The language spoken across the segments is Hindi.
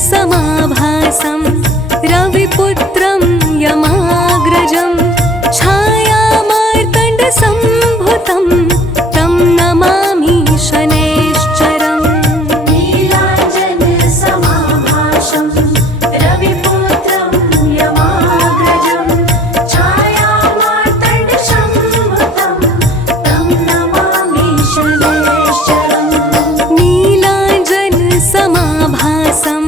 समाभासं रविपुत्रं यमाग्रजं छायामार्तण्डसम्भुतं तं नमामि शनैश्चरम्। नीलाञ्जनसमाभासं रविपुत्रं यमाग्रजं छायामार्तण्डसम्भुतं तं नमामि शनैश्चरम्। नीलाञ्जनसमाभासं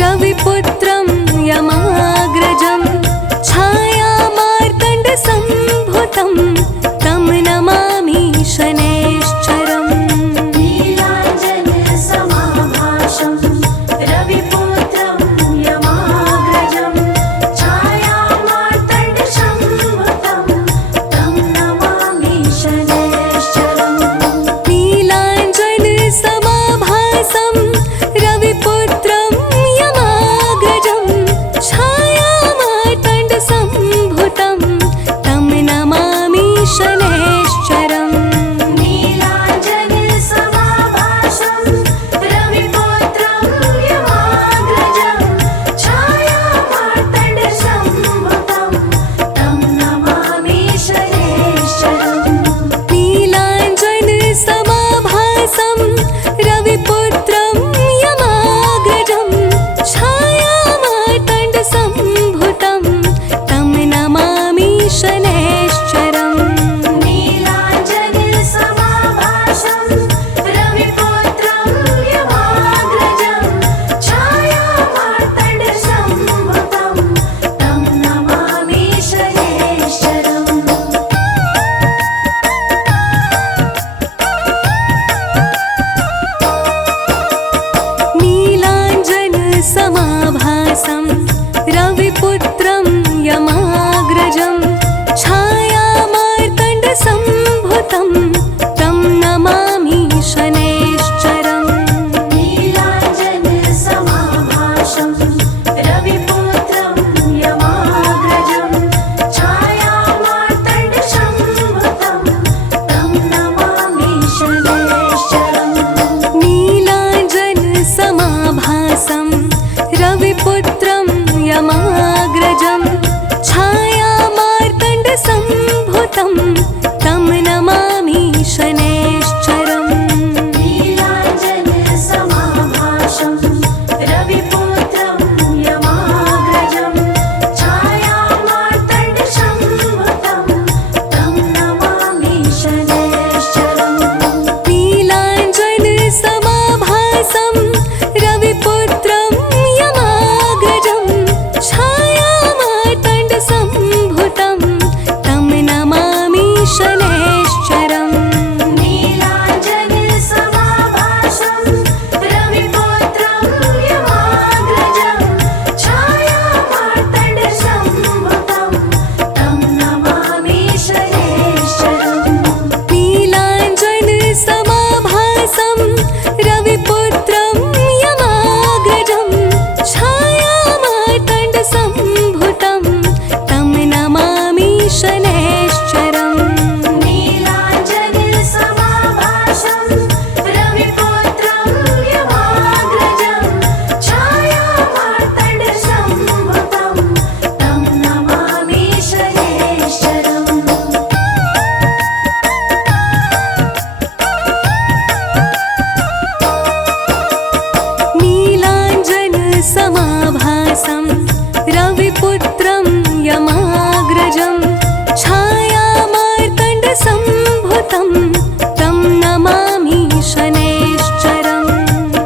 रविपुत्रं यमाग्रजं छायामार्तण्डसम्भुतं तं नमामि शनैश्चरम्। नीलाञ्जनसमाभासं रविपुत्रं यमाग्रजं छायामार्तण्डसम्भुतं तं नमामि शनैश्चरम्। नीलाञ्जनसमाभासं रविपुत्रं यमाग्रजं छायामार्तण्डसम्भुतं तं नमामि शनैश्चरम्। नीलाञ्जनसमाभासं रविपुत्रं यमाग्रजं छायामार्तण्डसम्भुतं तं नमामि शनैश्चरम्। नीलाञ्जनसमाभासं रविपुत्रं यमाग्रजं छायामार्तण्डसम्भुतं तं नमामि शनैश्चरम्। नीलाञ्जनसमाभासं रविपुत्रं यमाग्रजं छायामार्तण्डसम्भुतं तं नमामि शनैश्चरम्। नीलाञ्जनसमाभासं रविपुत्रं यमाग्रजं छायामार्तण्डसम्भुतं तं नमामि शनैश्चरम्। नीलाञ्जनसमाभासं रविपुत्रं यमाग्रजं छायामार्तण्डसम्भुतं तं नमामि शनैश्चरम्। नीलाञ्जनसमाभासं रविपुत्रं यमाग्रजं छायामार्तण्डसम्भुतं तं नमामि शनैश्चरम्। नीलाञ्जनसमाभासं रविपुत्रं यमाग्रजं छायामार्तण्डसम्भुतं तं नमामि शनैश्चरम्। नीलाञ्जनसमाभासं रविपुत्रं यमाग्रजं छायामार्तण्डसम्भुतं तं नमामि शनैश्चरम्। नीलाञ्जनसमाभासं रविपुत्रं यमाग्रजं छायामार्तण्डसम्भुतं तं नमामि शनैश्चरम्। नीलाञ्जनसमाभासं रविपुत्रं यमाग्रजं छायामार्तण्डसम्भुतं तं नमामि शनैश्चरम्। नीलाञ्जनसमाभासं रविपुत्रं यमाग्रजं छायामार्तण्डसम्भुतं तं नमामि शनैश्चरम्। नीलाञ्जनसमाभासं रविपुत्रं यमाग्रजं छायामार्तण्डसम्भुतं तं नमामि शनैश्चरम्।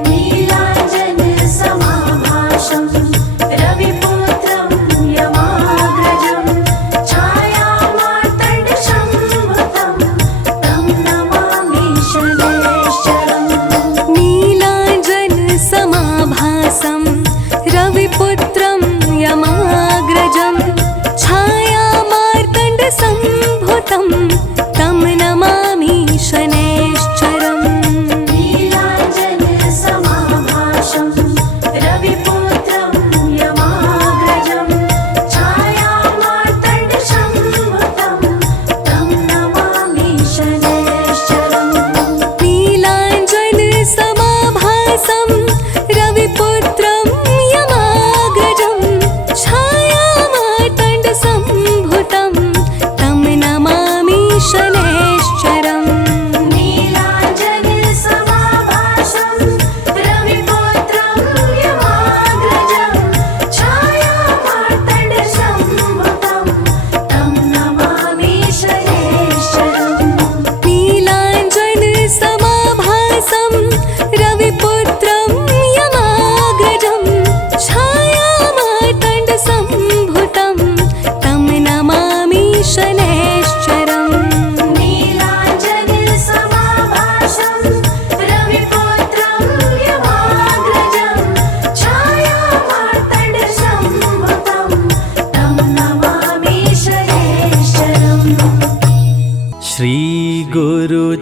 नीलाञ्जनसमाभासं रविपुत्रं यमाग्रजं छायामार्तण्डसम्भुतं तं नमामि शनैश्चरम्। नीलाञ्जनसमाभासं रविपुत्रं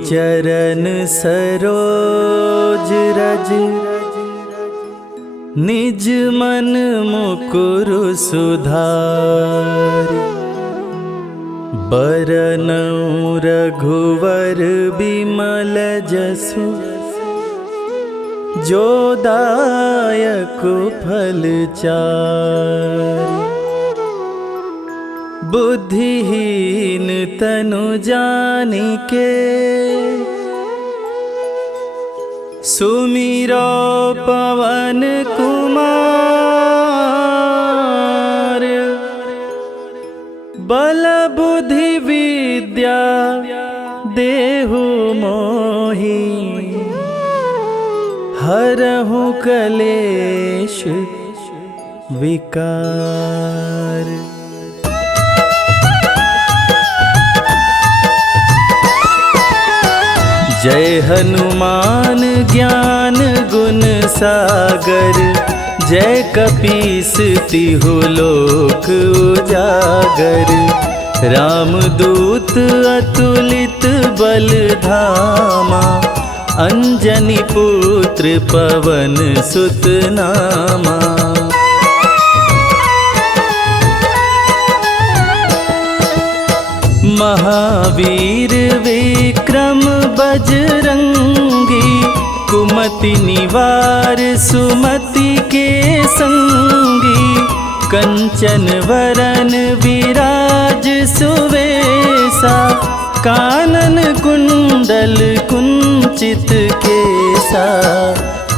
चरण सरोज रज, निज मन मुकुर सुधारि। बरनउँ रघुवर बिमल जसु, जो दायक फल चारि। बुद्धिहीन तनु जानिके, सुमिरो पवन कुमार। बल बुद्धि विद्या देहु मोहि, हरहु कलेश विकार। जय हनुमान ज्ञान गुण सागर, जय कपीस तिहु लोक उजागर। रामदूत अतुलित बल धामा, अंजनी पुत्र पवन सुत नामा। महावीर विक्रम बजरंगी, कुमति निवार सुमति के संगी। कंचन वरन विराज सुवेसा, कानन कुंडल कुंचित केसा।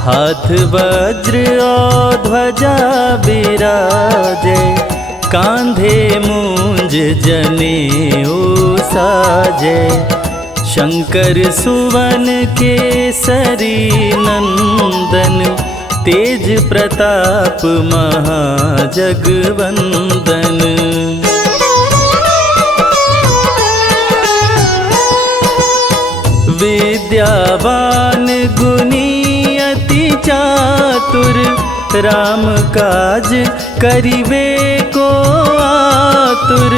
हाथ वज्र और ध्वजा बिराजे, कांधे मूंज जनेऊ साजे। शंकर सुवन केसरी नंदन, तेज प्रताप महाजगवंदन। विद्यावान गुणी अति चातुर, राम काज करिवे को आतुर।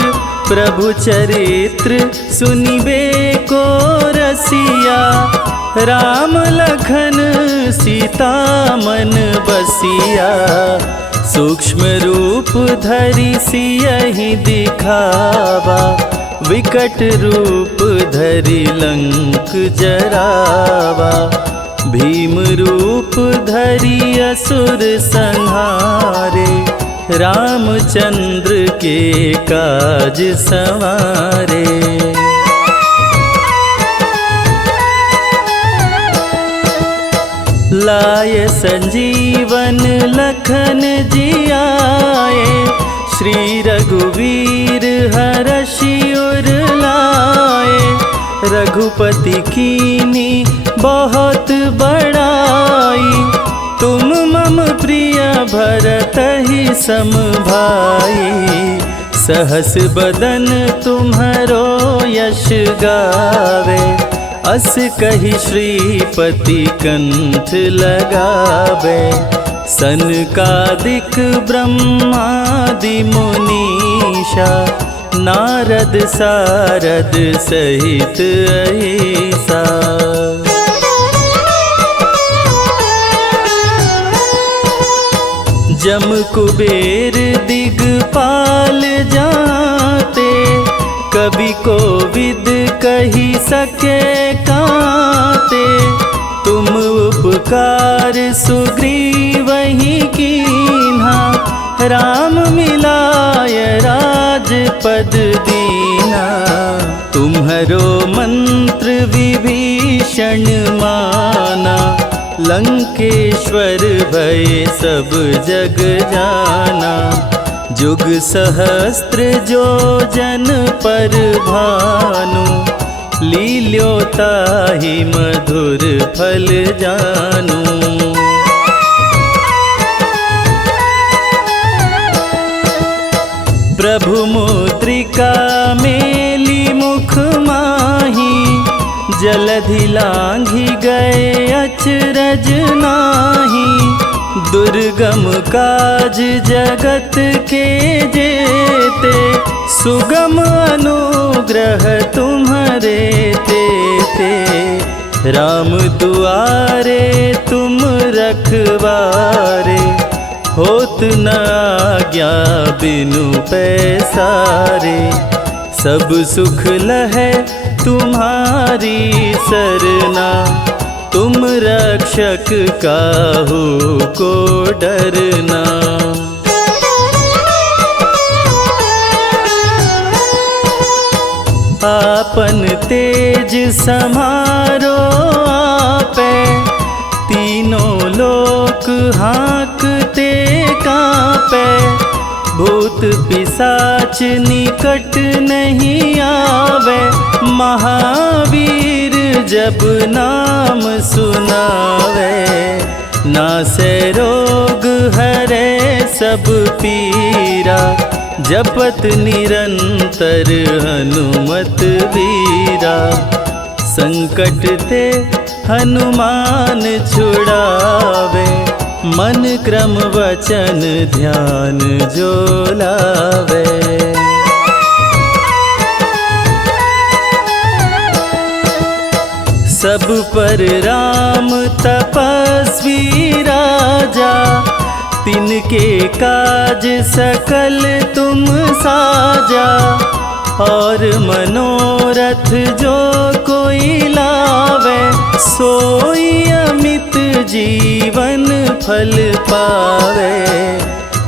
प्रभु चरित्र सुनिबे को रसिया, राम लखन सीता मन बसिया। सूक्ष्म रूप धरि सियहि दिखावा, विकट रूप धरि लंक जरावा। भीम रूप धरि असुर संहारे, रामचंद्र के काज संवारे। लाय संजीवन लखन जियाए, श्री रघुवीर हरषि उर लाए। रघुपति कीनी बहुत बड़ाई, तुम मम प्रिय भरतहि सम भाई। सहस बदन तुम्हरो यश गावे, अस कहि श्रीपति कंठ लगावे। सनकादिक ब्रह्मादि मुनीषा, नारद सारद सहित अहिसा। जम कुबेर दिगपाल जाते, कवि कोविद कही सके काते। तुम उपकार सुग्रीवहि कीन्हा, राम मिलाय राजपद दीना। तुम्हरो मंत्र विभीषण माना, लंकेश्वर भय सब जग जाना। जुग सहस्त्र जो जन पर भानु, लील्योताहि मधुर फल जानू। प्रभु मुद्रिका मेली मुख माही, जलधि लांघि गए अचरज नाही। दुर्गम काज जगत के जेते, सुगम अनुग्रह तुम्हारे तेते। राम दुआरे तुम रखवारे, होत न आज्ञा बिनु पैसारे। सब सुख लहै तुम्हारी सरना, तुम रक्षक काहू को डरना। आपन तेज समारो आपे, तीनों लोक हाँकते कांपे। भूत पिशाच निकट नहीं आवे, महावीर जब नाम सुनावे। नासे रोग हरे सब पीरा, जपत निरंतर हनुमत वीरा। संकट ते हनुमान छुड़ावे, मन क्रम वचन ध्यान जो लावे। सब पर राम तपस्वी राजा, तिनके काज सकल तुम साजा। और मनोरथ जो कोई लावे, सोई अमित जीवन फल पावे।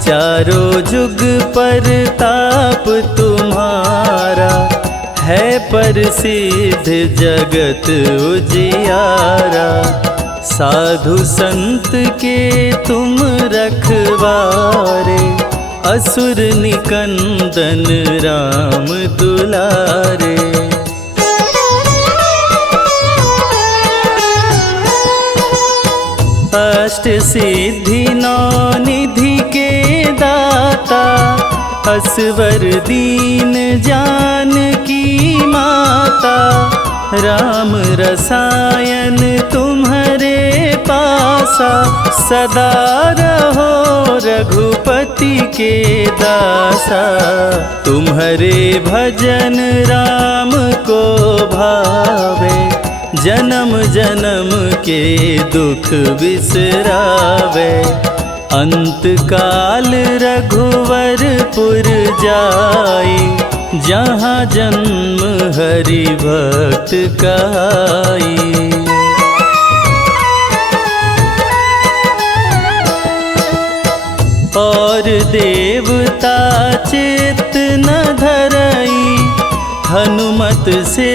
चारों जुग पर ताप तुम्हारा, है प्रसिद्ध जगत उजियारा। साधु संत के तुम रखवारे, असुर निकंदन राम दुलारे। अष्ट सिद्धि नौ निधि के दाता, असवर दीन जानकी माता। राम रसायन तुम्हारे पासा, सदा रहो रघुपति के दासा। तुम्हारे भजन राम को भावे, जन्म जन्म के दुख बिसरावे। अंत काल रघुवरपुर जाई, जहाँ जन्म हरि भक्त कहाई। और देवता चित्त न धरई, हनुमत से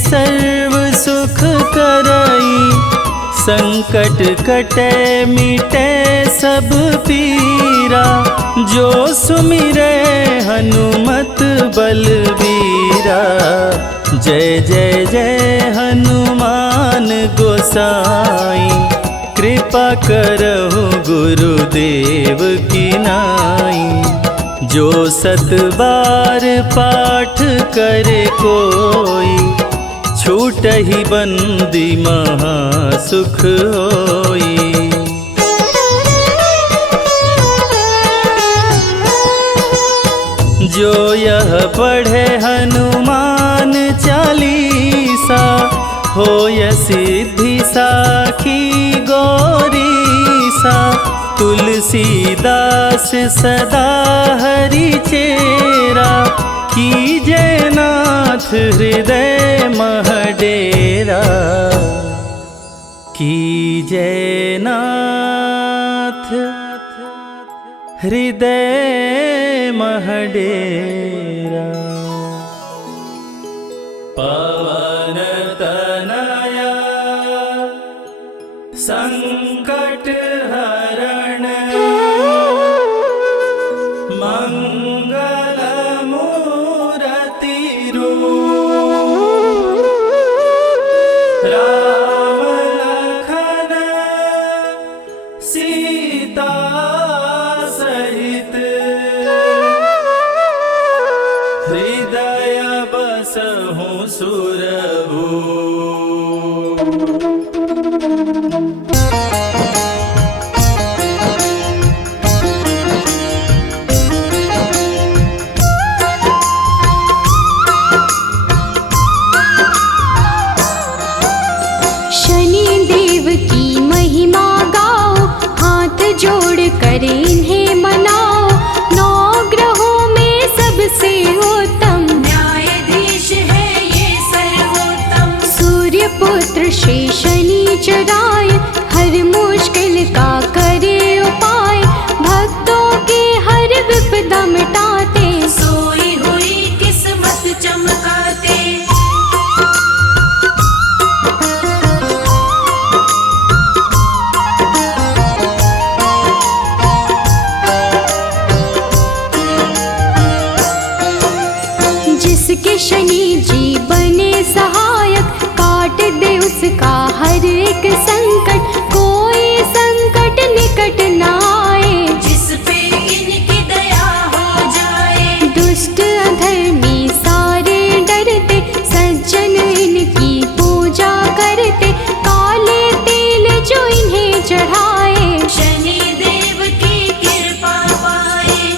सर्व सुख करई। संकट कटे मिटे सब पीरा, जो सुमिरे हनुमत बलबीरा। जय जय जय हनुमान गोसाई, कृपा करहु गुरुदेव की नाई। जो सत बार पाठ करे कोई, छूटहि बंदी महा सुख होई। जो यह पढ़े हनुमान चालीसा, होय सिद्धि साखी गौरीसा। तुलसीदास सदा हरि चेरा, कीजय नाथ हृदय मह डेरा। कीजय नाथ हृदय मह डेरा। पवन तनया संकट हरण, मंगल मूरति रूप। राम लखन सीता सहित, हृदय बसहु सुर। जोड़ कर इन्हें मनाओ, नौ ग्रहों में सबसे उत्तम न्यायाधीश है ये सर्वोत्तम। सूर्य पुत्र श्री शनिचराय, हर मुश्किल का करे उपाय, भक्तों की हर विपदा मिटाते, सोई हुई किस्मत चमकाते। जिसके शनि जी बने सहायक, काट दे उसका हर एक संकट, कोई संकट निकट न आए, जिस पे इनकी दया हो जाए। दुष्ट अधर्मी सारे डरते, सज्जन इनकी पूजा करते, काले तेल जो इन्हें चढ़ाए, शनि देव की कृपा पाए।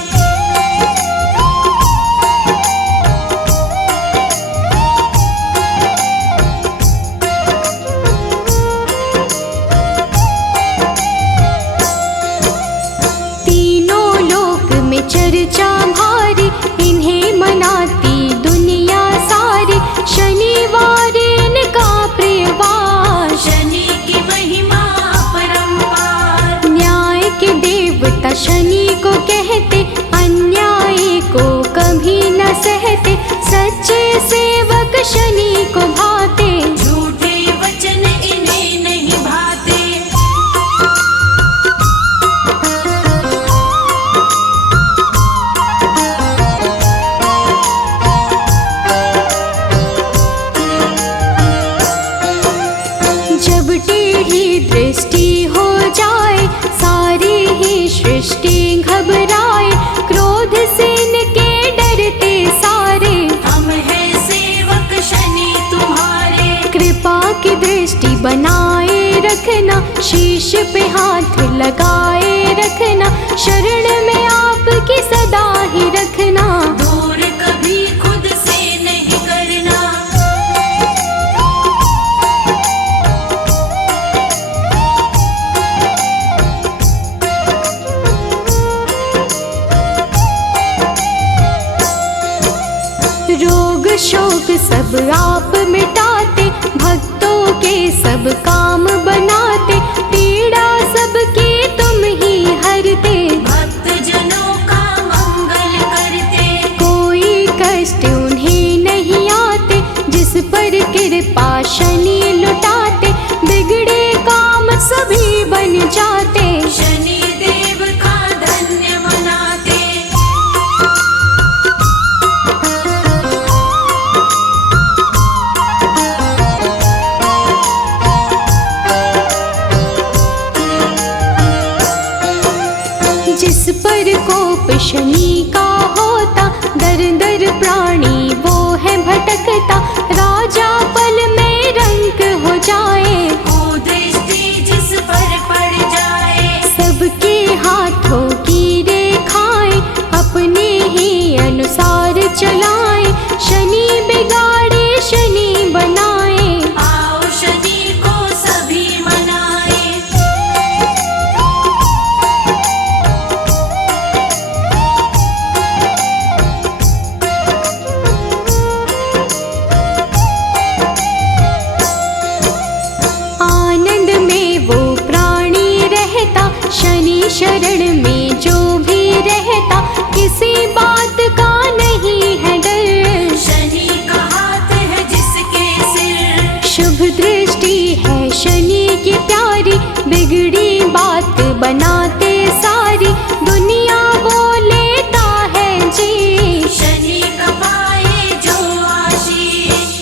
तीनों लोक में चर्चा भारी, इन्हें मनाती दुनिया सारी, शनिवार इनका प्रियवार, शनि की महिमा अपरंपार। न्याय के देवता शनि को कहते, अन्याय को कभी न सहते, सच्चे सेवक शनि को भाते, झूठे वचन इन्हें नहीं भाते। जब टेढ़ी दृष्टि हो जाए, सारी ही सृष्टि घबराए, क्रोध से इनके डरते सारे, हम हैं सेवक शनि तुम्हारे। कृपा की दृष्टि बनाए रखना, शीश पे हाथ लगाए रखना, शरण में आपकी सदा ही रखना, दूर कभी खुद से नहीं करना। रोग शोक सब आप मिटाते, भक्तों के सब काम बनाते, पीड़ा सबकी तुम ही हरते, भक्त जनों का मंगल करते। कोई कष्ट उन्हें नहीं आते, जिस पर कृपा शनि लुटाते, बिगड़े काम सभी बन जाते, शनि देव का धन्य मनाते। जिस पर कोप शनि का होता, दर दर प्राणी वो है भटकता, राजा पल में रंक हो जाए, कुदृष्टि जिस पर पड़ जाए। सबके हाथों की रेखाएं अपने ही अनुसार चलाए, शनि बिगाड़े शनि बनाए, आओ शनि को सभी मनाए। आनंद में वो प्राणी रहता, शनि शरण में जो भी रहता, किसी बात का नहीं है डर, शनि का हाथ है जिसके सिर। शुभ दृष्टि है शनि की प्यारी, बिगड़ी बात बनाते सारी, दुनिया वो लेता है जी, शनि का पाए जो आशीष।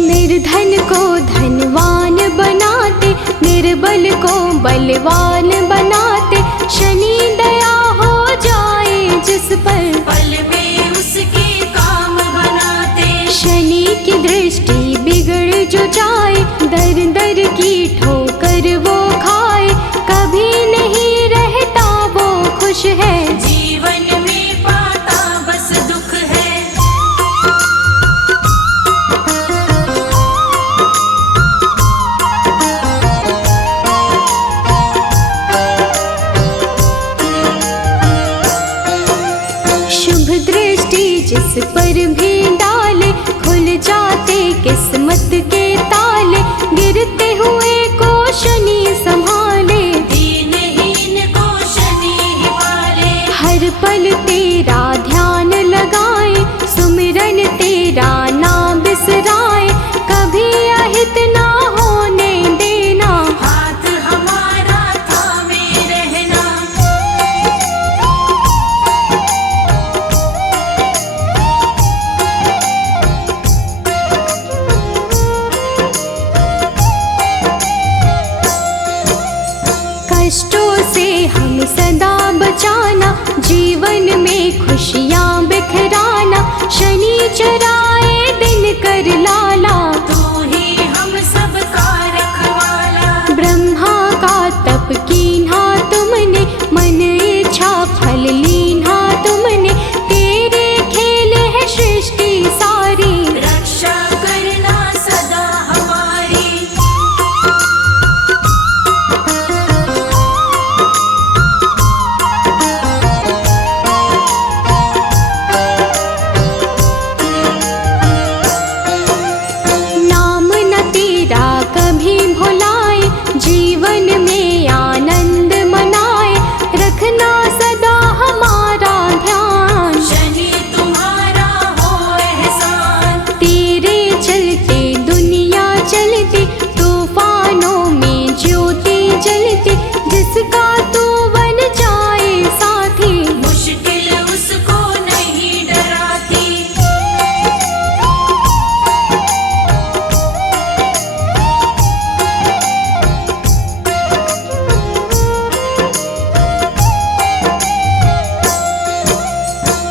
निर्धन को धनवान बनाते, निर्बल को बलवान बनाते। शनि दया हो जाए जिस पर, पल में उसके काम बनाते। शनि की दृष्टि बिगड़ जो जाए, दर दर की ठोकर वो खाए। कभी नहीं रहता वो खुश है, जीवन में पाता बस दुख है। शुभ दृष्टि जिस पर भी डाले, खुल जाते किस्मत के ताले। गिरते हुए को शनि संभाले, दीनहीन को शनि ही पाले। हर पल तेरा ध्यान लगाए, सुमिरन तेरा ना बिसराए। कभी अहित ना होने देना, हाथ हमारा थामे रहना। कष्टों से हम सदा बचाना, जीवन में खुशियाँ बिखराना। शनि चराए दिन कर लाला, तू ही हम सब का रखवाला। ब्रह्मा का तप कीन्हा तुमने, मन इच्छा फल लीन्हा तुमने। तेरे खेल है सृष्टि सारी, रक्षा करना सदा हमारी। नाम न तेरा कभी भुलाए, जीवन में आनंद मनाए। रखना सदा हमारा ध्यान, शनि तुम्हारा हो एहसान। तेरे चलते दुनिया चलती, तूफानों में ज्योति जलती। जिसका तू बन जाए साथी, मुश्किल उसको नहीं डराती।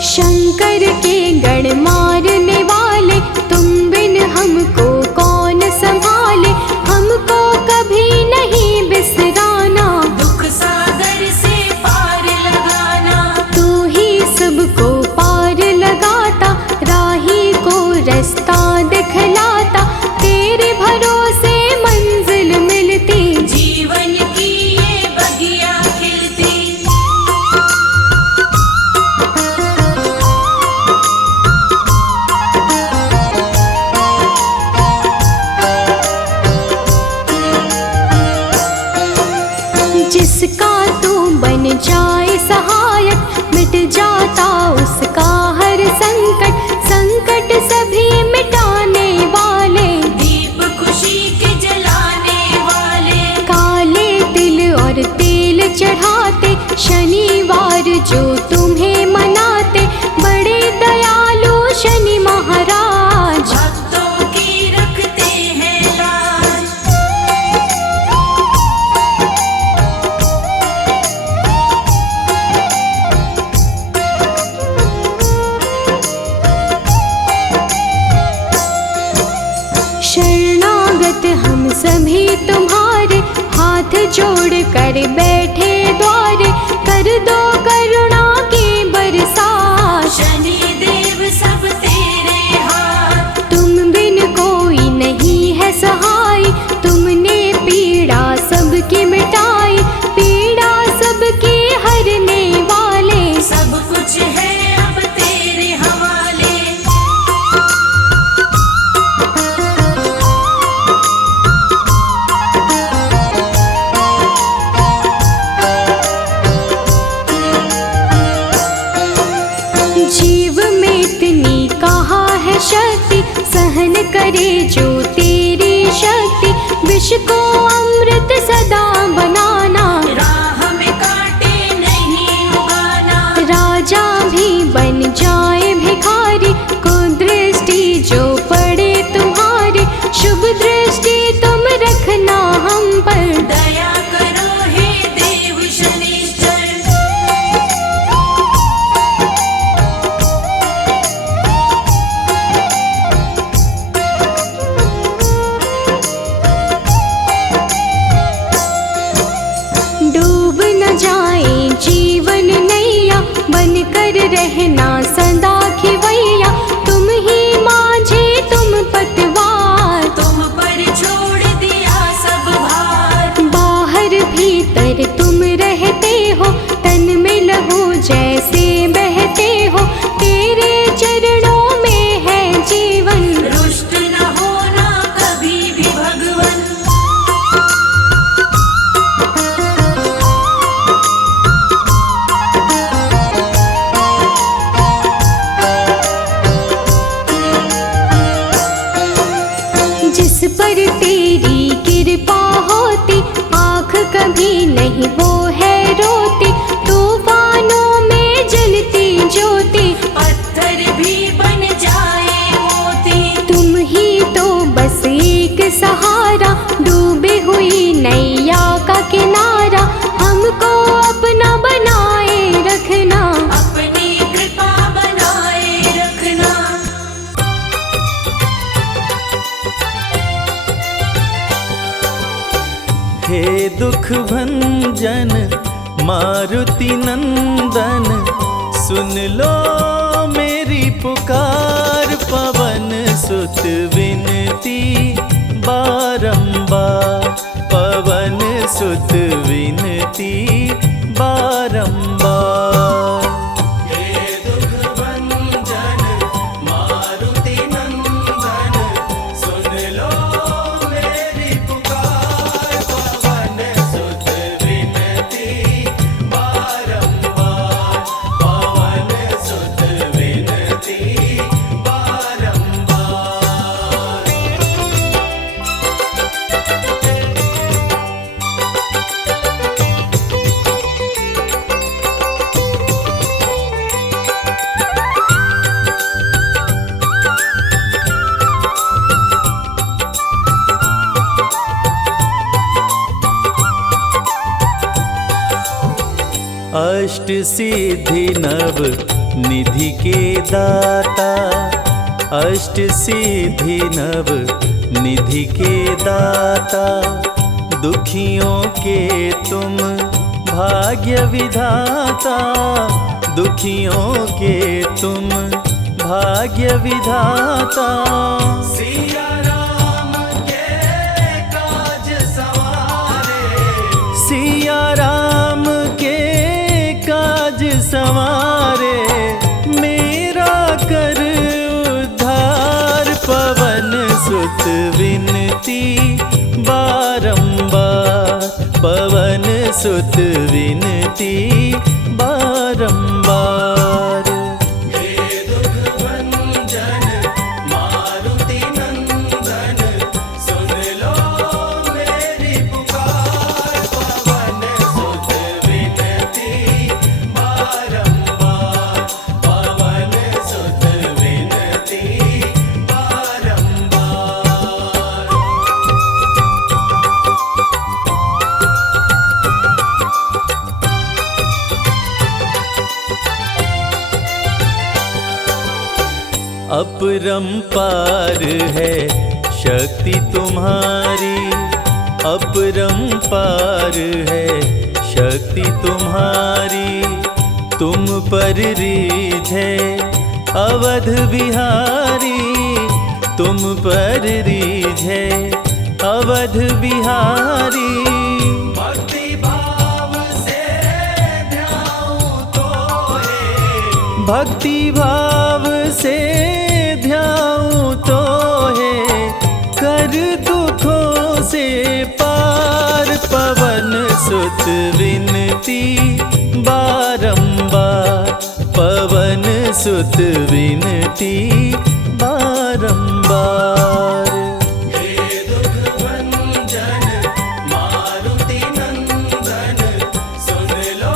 शंकर के गण मारने वाले, तुम बिन हमको कौन संभाले। हमको कभी नहीं बिसराना, दुख सागर से पार लगाना। तू ही सबको पार लगाता, राही को रास्ता दिखलाता। तेरे भरोसे मंजिल मिलती, जीवन की ये बगिया खिलती। जिसका तू बन जाए सहायक, मिट जाता उसका हर संकट। संकट सभी मिटाने वाले, दीप खुशी के जलाने वाले। काले तिल और तेल चढ़ाते, शनिवार जो तुम्हें मनाते। बड़े दयालु शनि महाराज, भक्तों की रखते हैं लाज। शरणागत हम सभी तुम्हारे, हाथ जोड़ कर बैठे द्वारे। कर दो करुणा की बरसात, शनि देव सब तेरे हाथ। तुम बिन कोई नहीं है सहाय। तुमने पीड़ा सबकी मिटाई, पीड़ा सबकी हरने वाले। सब कुछ है अब तेरे हवाले। जीव में इतनी कहाँ है शक्ति, सहन करे जो तेरी शक्ति। विष को अमृत सदा बनाना, राह में कांटे नहीं उगाना। राजा भी बन जाए भिखारी। को दृष्टि जो पड़े तुम्हारे, जिस पर तेरी कृपा होती, आँख कभी नहीं वो है रोती। तूफानों में जलती ज्योति, पत्थर भी बन जाए मोती। तुम ही तो बस एक सहारा, डूबी हुई नैया का किनारा। हमको अपना बनाए रखना, अपनी कृपा बनाए रखना। हे दुख भंजन मारुति नंदन, सुन लो मेरी पुकार। पवन सुत विनती बारंबार, पवन सुत विनती बारंबार। हे दुख भंजन मारुति नंदन, सुन लो मेरी पुकार। पवन सुत विनती बारंबार, पवन सुत विनती बारंबार। अष्ट सिद्धि नव निधि के दाता, अष्ट सिद्धि नव निधि के दाता। दुखियों के तुम भाग्य विधाता, दुखियों के तुम भाग्य विधाता। सिया राम के काज सवारे, सिया राम के काज सवारे। मेरा कर उद्धार, पवन सुत विनती बारंबार, पवन सुत विनती बारंबार। हे दुख भंजन मारुति नंदन, सुन लो मेरी पुकार। पवन सुत विनती बारंबार, पवन सुत विनती बारंबार। अपरंपार है शक्ति तुम्हारी, अपरंपार है शक्ति तुम्हारी। तुम पर रीझे अवध बिहारी, तुम पर रीझे अवध बिहारी। भक्ति भाव से ध्याऊं तोहे, भक्ति भाव से ध्याऊं तोहे। कर दुखों से पार, पवन सुत विनती बारंबार, पवन सुत विनती बारंबार। हे दुख भंजन मारुति नंदन, सुन लो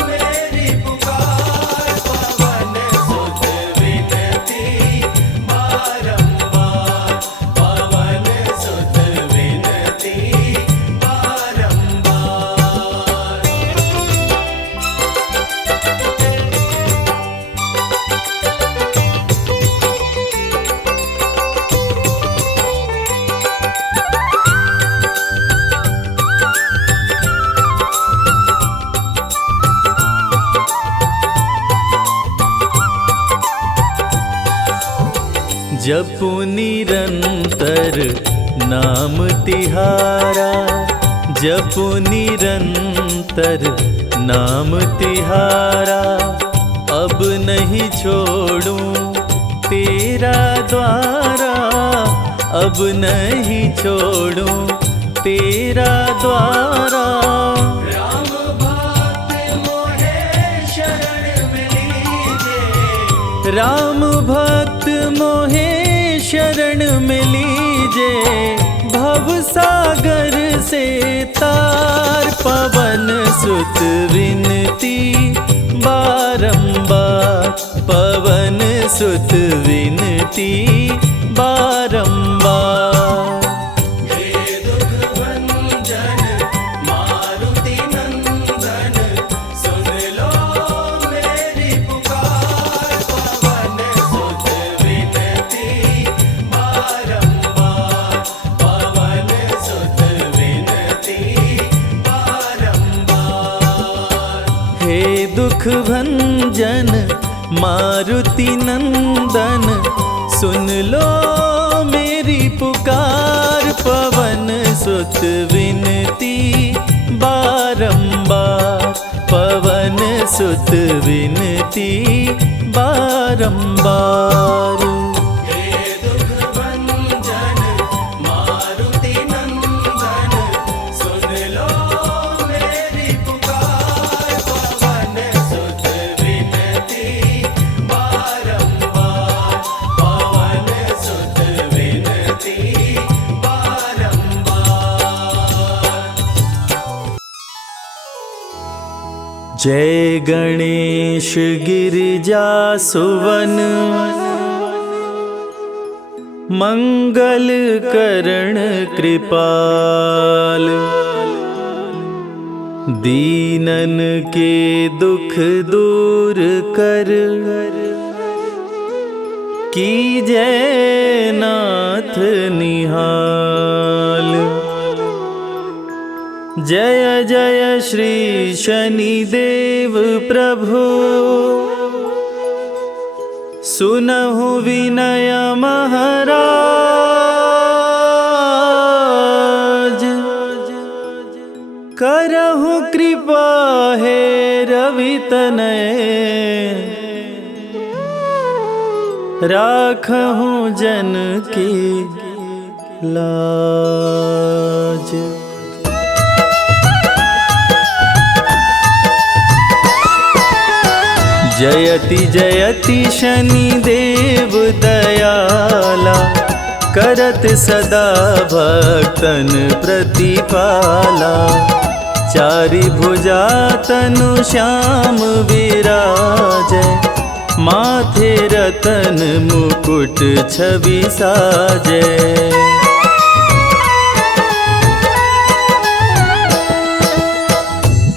मेरी पुकार। पवन सुत विनती बारंबार, पवन सुत विनती बारंबार। जपु निरंतर नाम तिहारा, जपु निरंतर नाम तिहारा। अब नहीं छोड़ूं तेरा द्वारा, अब नहीं छोड़ूं तेरा द्वारा। राम भक्त मोहे शरण में लीजे, राम भक्त मोहे शरण में लीजे। कीजे भवसागर से तार। पवन सुत विनती बारंबार, पवन सुत विनती बारंबार। हे दुख भंजन मारुति नंदन, सुन लो मेरी पुकार। पवन सुत विनती बारंबार, पवन सुत विनती बारंबार। जय गणेश गिरिजा सुवन, मंगल करण कृपाल। दीनन के दुख दूर कर, कीजय नाथ निहाल। जय जय श्री शनिदेव प्रभु, सुनहु विनय महाराज। करहु कृपा हे रवि तनय, राखहु जन की लाज। जयति जयति शनिदेव दयाला, करत सदा भक्तन प्रतिपाला। चारि भुजा तनु श्याम विराजै, माथे रतन मुकुट छवि साजै।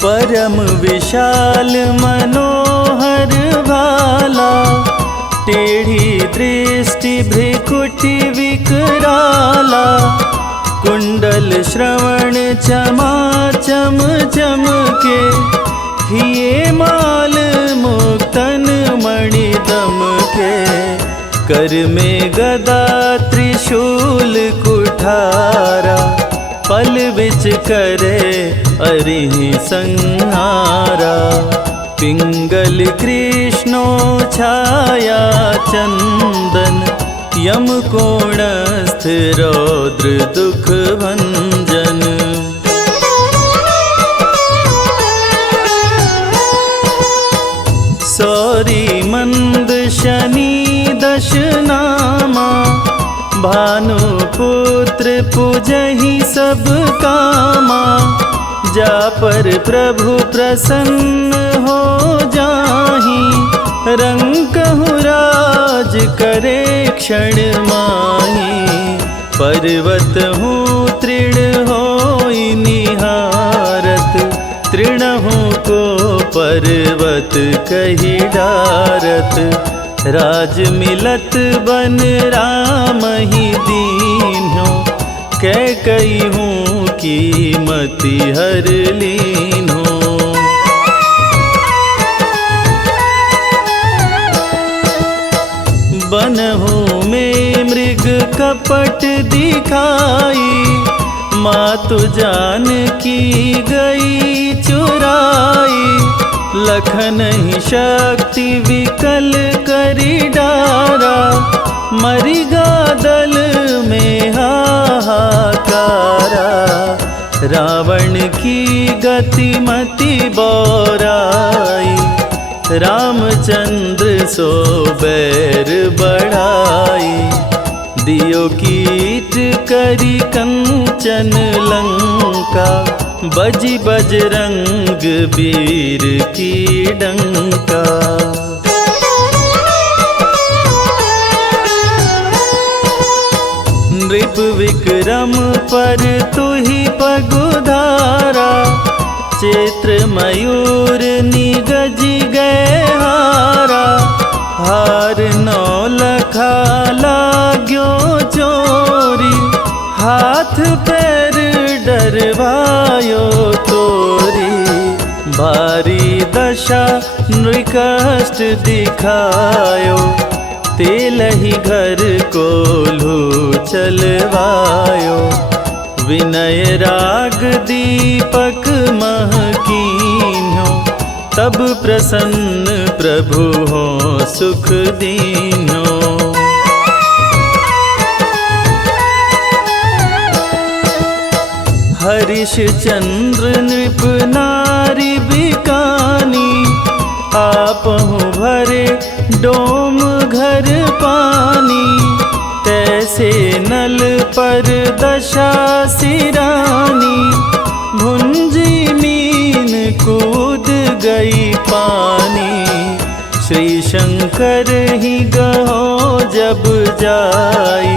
परम विशाल मनोहर भाला, टेढ़ी दृष्टि भ्रिकुटि विकराला। कुंडल श्रवण चमाचम चमके, हिये माल मुक्तन मणि दमके। कर में गदा त्रिशूल कुठारा, पल बिच करे अरिहि संहारा। पिंगल कृष्णो छाया चंदन, यम कोणस्थ रौद्र दुख भंजन। सौरी मंद शनि दश नामा, भानुपुत्र पूजहि सब कामा। जा पर प्रभु प्रसन्न हो जाहि, रंकहु राज करे क्षण माहि। पर्वत हूँ तृण होई निहारत, तृणहु को पर्वत कहि डारत। राज मिलत बन राम ही दीन्हो, कैकई हूँ कीमति हर लीन्हो। बनहु में मृग कपट दिखाई, मातु जानकी गई चुराई। लखन ही शक्ति विकल करी डारा, मरिगा दल में हाहाकारा। रावण की गति मति बौराई, रामचंद्र सो बैर बढ़ाई। दियो कीट करी कंचन लंका, बजी बजरंग वीर की डंका। नृप विक्रम पर तुहि पगुधारा, चैत्र मयूर निगजी गए हारा। हार नौलखा लाग्यो चोरी, हाथ पैर डरवायो तोरी। भारी दशा नृकष्ट दिखायो, तेलहि घर कोल्हू चलवायो। विनय राग दीपक महकीन्यो, तब प्रसन्न प्रभु हो सुख दीन्यो। हरिश चंद्र नृप नारी बिकानी, आपहु भरे डोम घर पानी। तैसे नल पर दशा सिरानी, भुंजी मीन कूद गई पानी। श्री शंकर ही गहो जब जाई,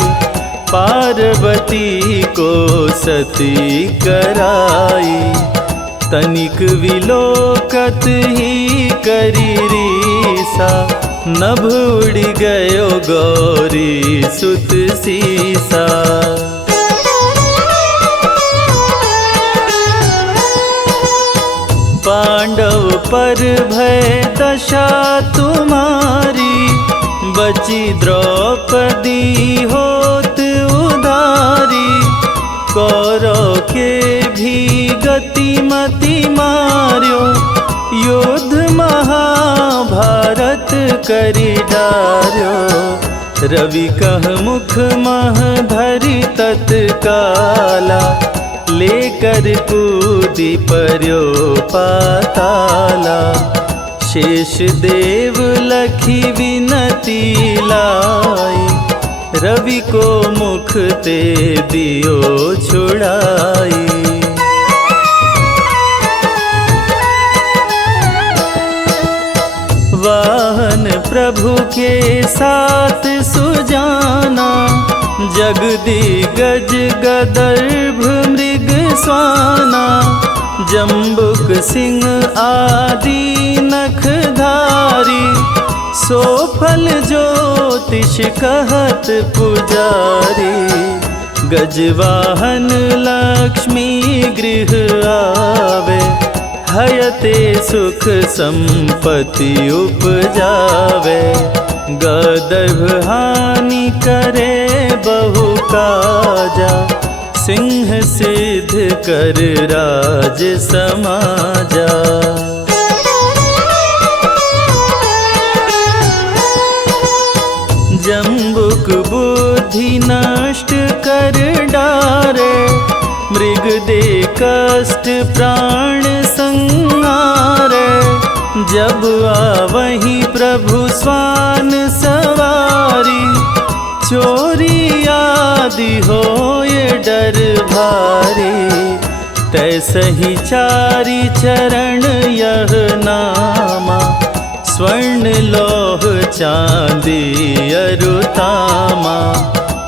पार्वती को सती कराई। तनिक विलोकत ही करी रीसा, नभ उड़ गयो गौरी सुत सीसा। पांडव पर भय दशा तुम्हारी, बची द्रौपदी होत उधारी। कौरव के भी गति मति मार्यो, युद्ध महाभारत करी डार्यो। रवि कह मुख मह धरि तत्काला, लेकर कूदी पर्यो पाताला। शेष देव लखी विनती लाई, रवि को मुख ते दियो छुड़ाई। वाहन प्रभु के साथ सुजाना, जगदिगज गदर्भ मृग स्वाना। जम्बुक सिंह आदि नखधारी, सो फल ज्योतिष कहत पुजारी। गजवाहन लक्ष्मी गृह आवे, हयते सुख संपत्ति उपजावे। गदर्भ हानि करे बहु काजा, सिंह सिद्ध कर राज समाजा। जम्बुक बुद्धि नष्ट कर डारे, मृग दे कष्ट प्राण संहारे। जब आवहीं प्रभु स्वान सवारी, चोरी आदि होए डर भारी। तैसहि चारि चरण यह नामा, स्वर्ण लौह चांदी अरुतामा।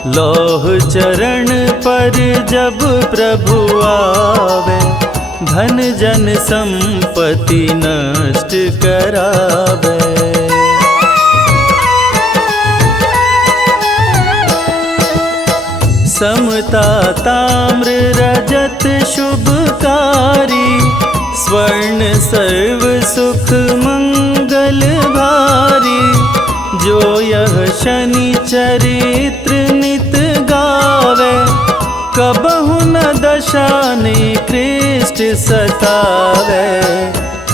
लौह चरण पर जब प्रभु आवे, धन जन संपत्ति नष्ट करावे। समता ताम्र रजत शुभकारी, स्वर्ण सर्व सुख मंगल भारी। जो यह शनि चरित्र नित गावे, कबहु न दशा निकृष्ट सतावे।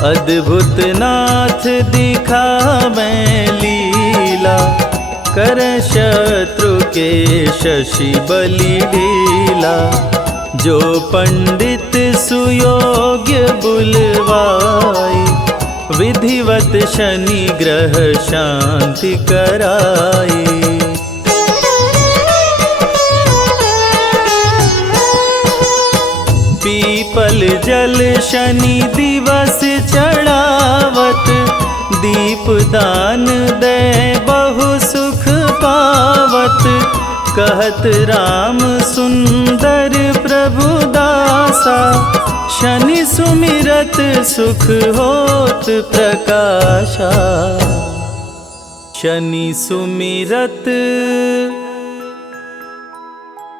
अद्भुत नाथ दिखावे लीला, कर शत्रु के शशि बलि ढीला। जो पंडित सुयोग्य बुलवाई, विधिवत शनि ग्रह शांति कराई। पीपल जल शनि दिवस चढ़ावत, दीप दान दे बहु सुख पावत। कहत राम सुंदर प्रभु दासा, शनि सुमिरत सुख होत प्रकाशा। शनि सुमिरत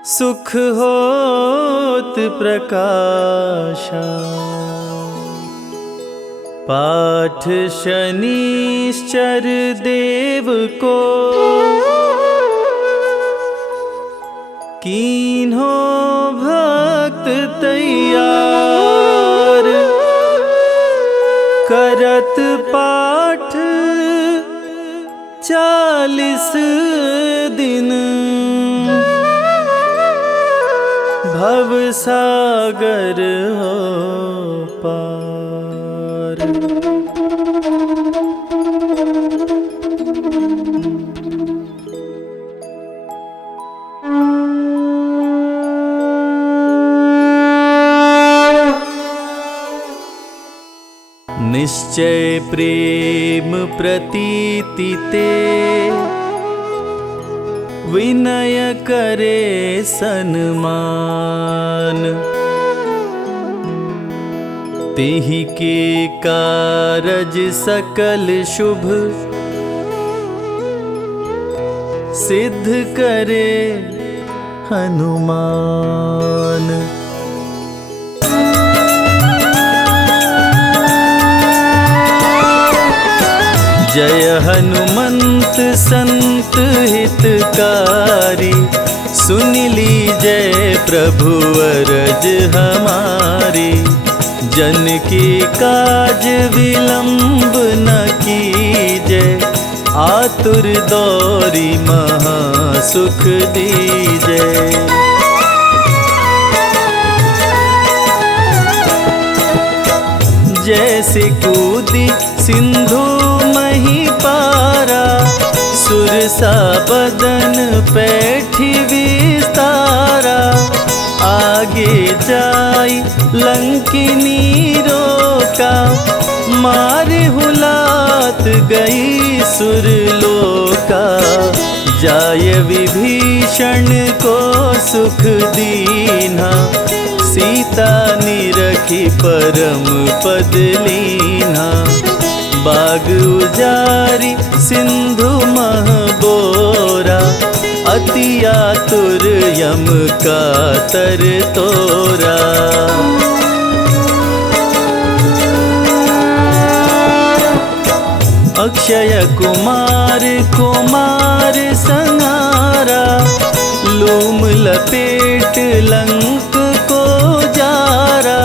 सुख होत प्रकाशा। पाठ शनिश्चर देव को, कीन्हो भक्त तैयार। करत पाठ 40 दिन, भव सागर हो पार। निश्चय प्रेम प्रतीति ते, विनय करे सन्मान। तेहि के कारज सकल शुभ, सिद्ध करे हनुमान। जय हनुमंत संत हितकारी, सुन लीजय प्रभु अरज हमारी। जन की काज विलंब न कीजय, आतुर दौरी महा सुख दीजय। जैसे कूदी सिंधु मही पारा, सुरसा बदन पैठी विस्तारा। आगे जाई लंकिनी रोका, मारे हुलात गई सुरलोका। जाय विभीषण को सुख दीना, सीता निरखी परम पद लीना। बाग उजारी सिंधु मह बोरा, अति आतुर यम का तर तोरा। अक्षय कुमार कुमार संहारा, लूम लपेट लंक को जारा।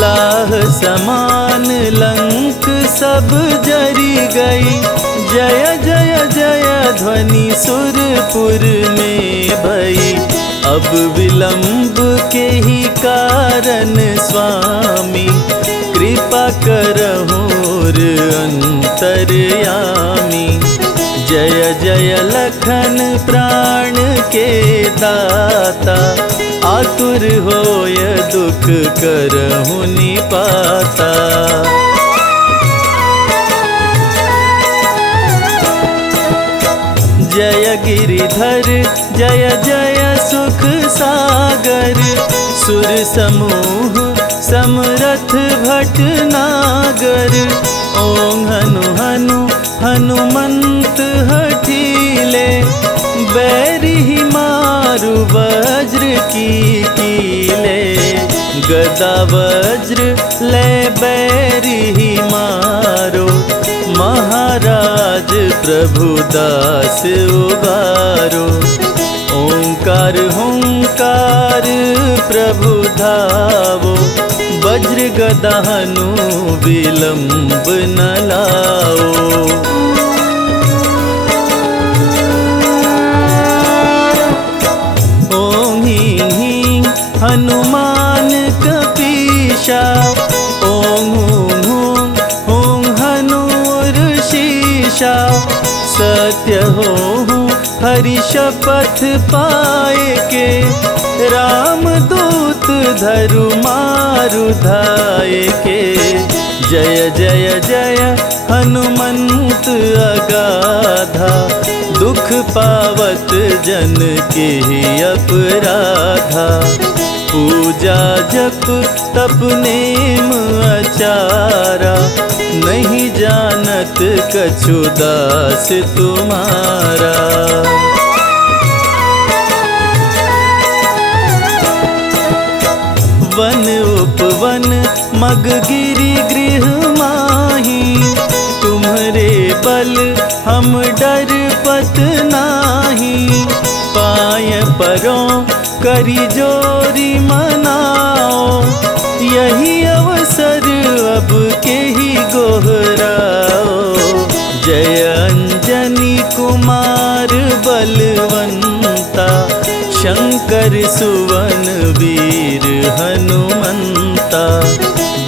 लाह समान लंक सब जरी गई, जय जय जय ध्वनि सुरपुर में भई। अब विलंब के ही कारण स्वामी, कृपा करहुर अंतर्यामी। जय जय लखन प्राण के दाता, आतुर होय दुख करहु निपाता। जय गिरिधर जय जय सुख सागर, सुर समूह समरथ भटनागर। ओं हनु हनु हनुमंत हठीले, बैरी मारु वज्र की कीले। गदा वज्र ले बैरी मारो, महाराज प्रभु दास उबारो। ओंकार हुंकार प्रभु धावो, वज्र गदा हनु विलंब न लाओ। ओं ह्रीं ह्रीं हनुमान कपीशा, ओं हूं हूं हूं हनुर्शीशा। सत्य हो हरि शपथ पाए के, राम दूत हाथ धरु मारु धाय के। जय जय जय हनुमंत अगाधा, दुख पावत जन के अपराधा। पूजा जप तप नेम आचारा, नहीं जानत कछु दास तुम्हारा। वन उपवन मग गिरि गृह माही, तुम्हरे बल हम डर पत नाही। पाय परों करी जोरी मनाओ, यही अवसर अब के ही गोहराओ। जय अंजनी कुमार बलवंता, शंकर सुवन वीर हनुमंता।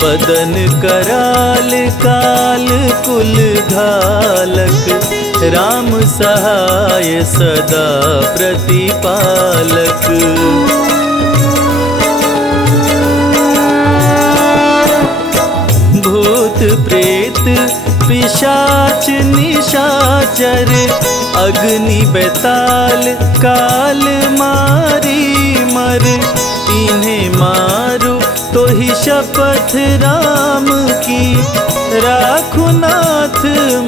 बदन कराल काल कुल घालक, राम सहाय सदा प्रतिपालक। भूत प्रेत पिशाच निशाचर, अग्नि बेताल काल मारी मर। इन्हें मारो तो ही शपथ राम की, राखु नाथ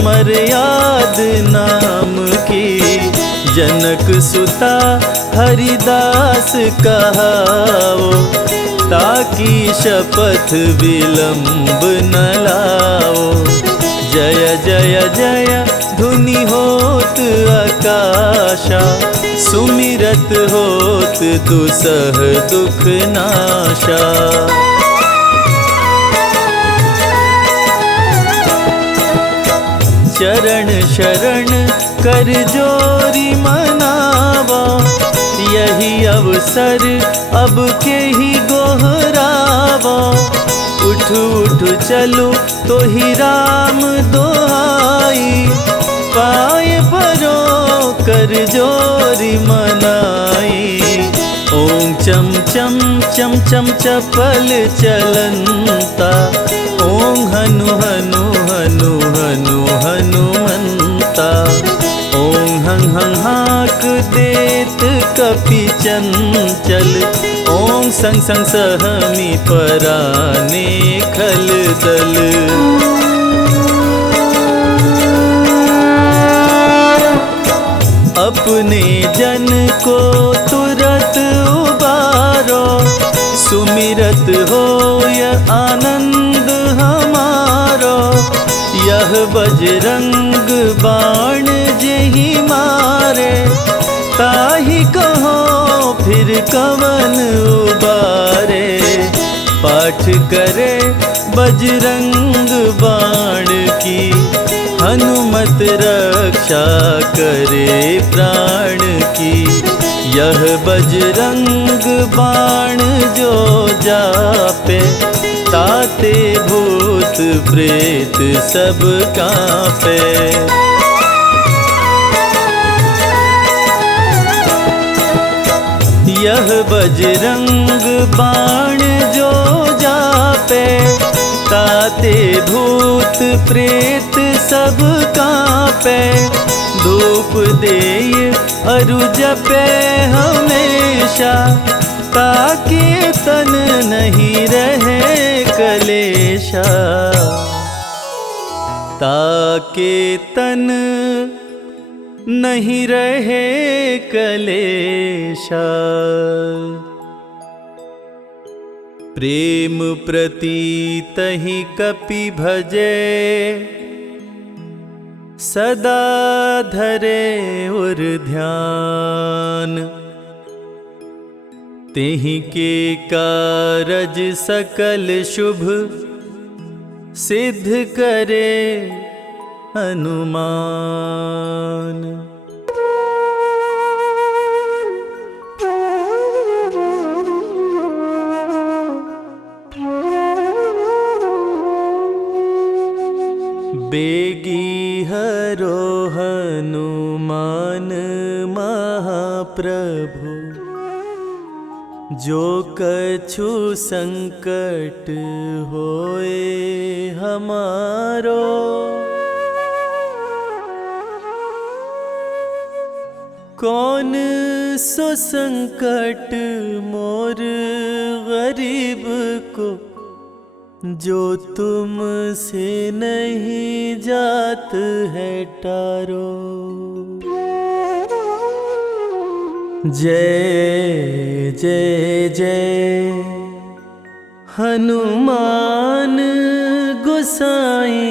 मर्याद नाम की। जनक सुता हरिदास कहाओ, ताकि शपथ विलंब न लाओ। जय जय जय धुनि होत आकाशा, सुमिरत होत दुसह दुख नाशा। चरण शरण कर जोरी मनावा, यही अवसर अब के ही गोहरावा। उठ उठ चलो तो ही राम दोहाई, पाए परो कर जोरी मनाई। ओम चम चम चम चम चपल चलंता, ओम हनु हनु हनु हनु हनुमंता। ओम हं हं हाक देत कपि चंचल, ओम संग संग सहमी पराने खल दल। अपने जन को तुरत उबारो, सुमिरत होय आनंद हमारो। यह बजरंग बाण जेहि मारे, ताहि कहो फिर कवन उबारे। पाठ करे बजरंग बाण की, हनुमत रक्षा करे प्राण की। यह बजरंग बाण जो जापे, ताते भूत प्रेत सब कांपे। यह बजरंग बाण जो जापे, ताते भूत प्रेत सब कांपे। धूप देय अरु जपे हमेशा, ताकि तन नहीं रहे कलेशा। ताकि तन नहीं रहे कलेशा। प्रेम प्रतीत ही कपि भजे, सदा धरे उर ध्यान। तेहि के कारज सकल शुभ, सिद्ध करे हनुमान। बेगी हरो हनुमान महाप्रभु, जो कछु संकट होए हमारो, कौन सो संकट मोर गरीब को, जो तुमसे नहीं जात है टारो। जय जय जय हनुमान गोसाई,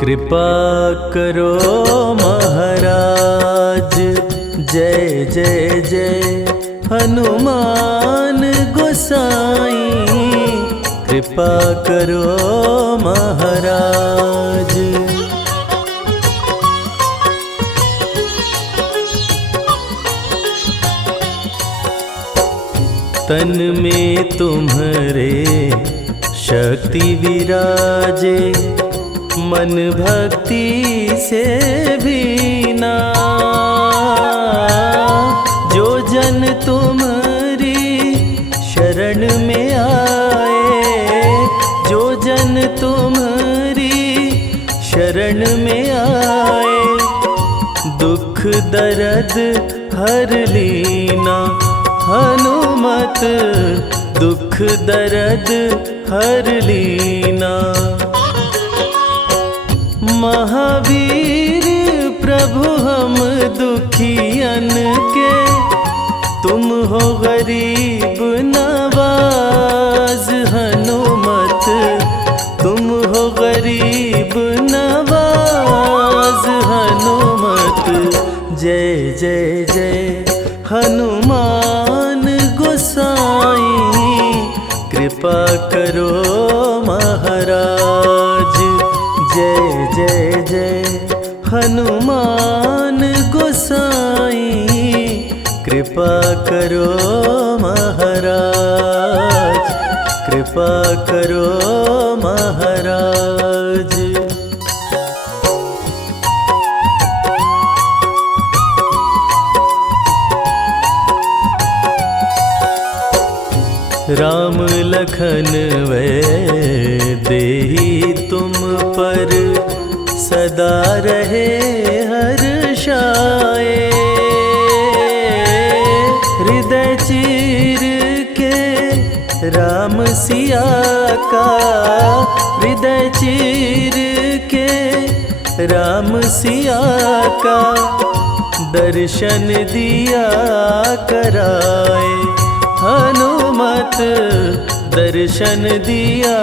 कृपा करो महाराज। जय जय जय हनुमान गोसाई, कृपा करो महाराज। तन में तुम्हारे शक्ति विराजे, मन भक्ति से भीना। जो जन तुम्हारी शरण में आए, जो जन तुम्हारी शरण में आए, दुख दर्द हर लीना। हनुमत दुख दर्द हर लीना। महावीर प्रभु हम दुखियन के, तुम हो गरीब नवाज। हनुमत तुम हो गरीब नवाज। हनुमत जय जय जय हनुमान गोसाई, कृपा करो महाराज। जय जय जय हनुमान गोसाई, कृपा करो महाराज। कृपा करो महाराज। राम लखन वै देहि तुम पर, सदा रहे हर्षाए। हृदय चीर के राम सिया का, हृदय चीर के राम सिया का, दर्शन दिया कराए। हनुमत दर्शन दिया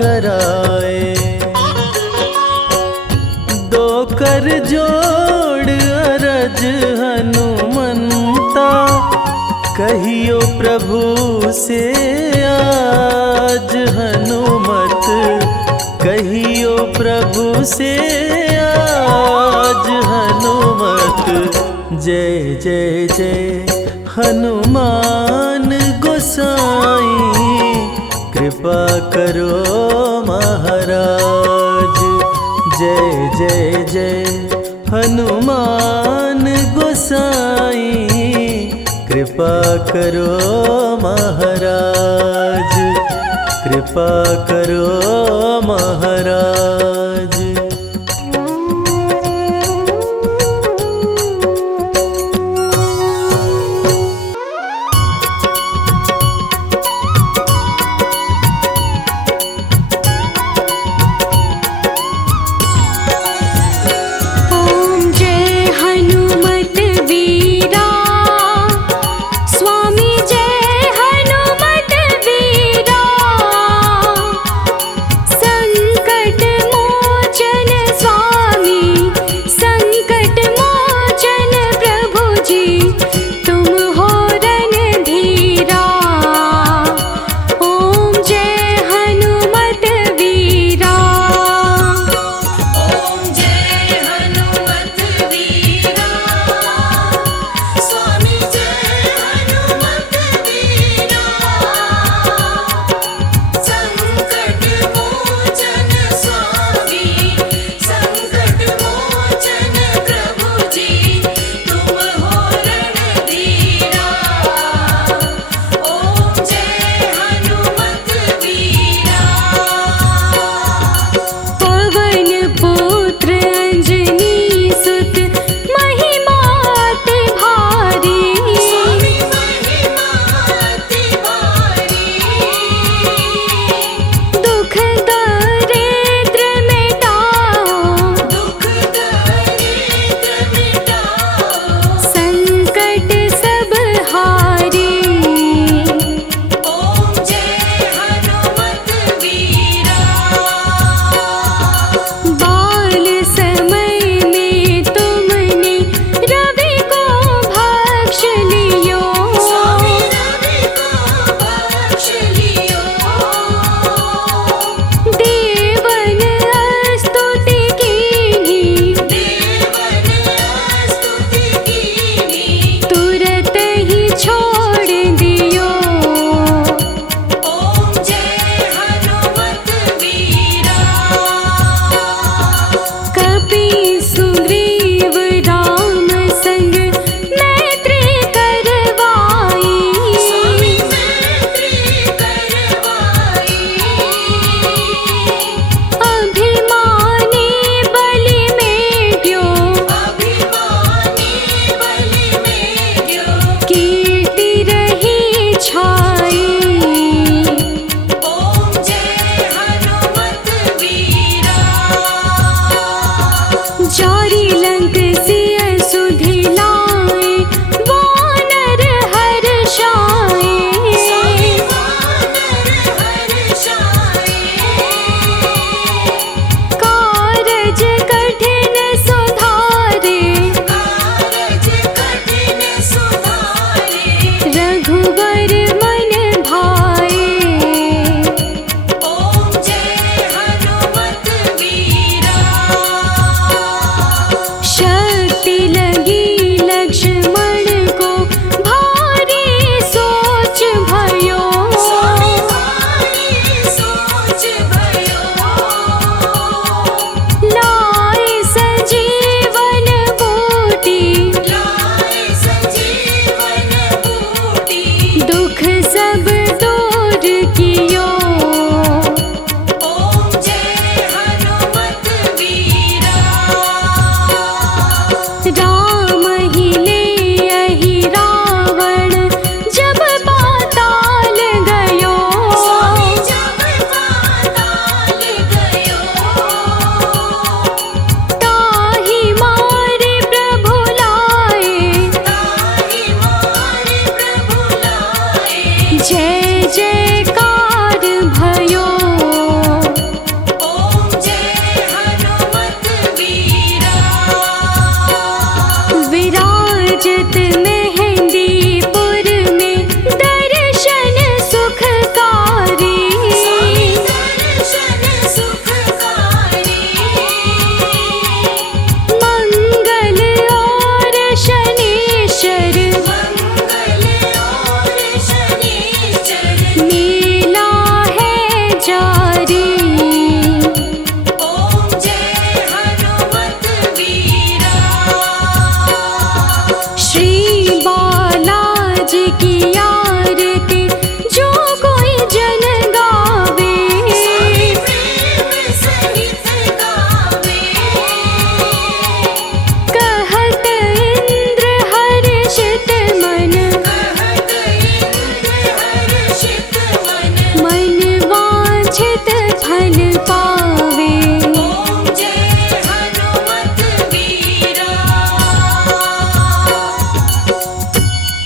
कराए। दो कर जोड़ अरज हनुमंता, कहियो प्रभु से आज। हनुमत कहियो प्रभु से आज। हनुमत जय जय जय हनुमान गोसाई, कृपा करो महाराज। जय जय जय हनुमान गोसाई, कृपा करो महाराज। कृपा करो महाराज। संकट जाए।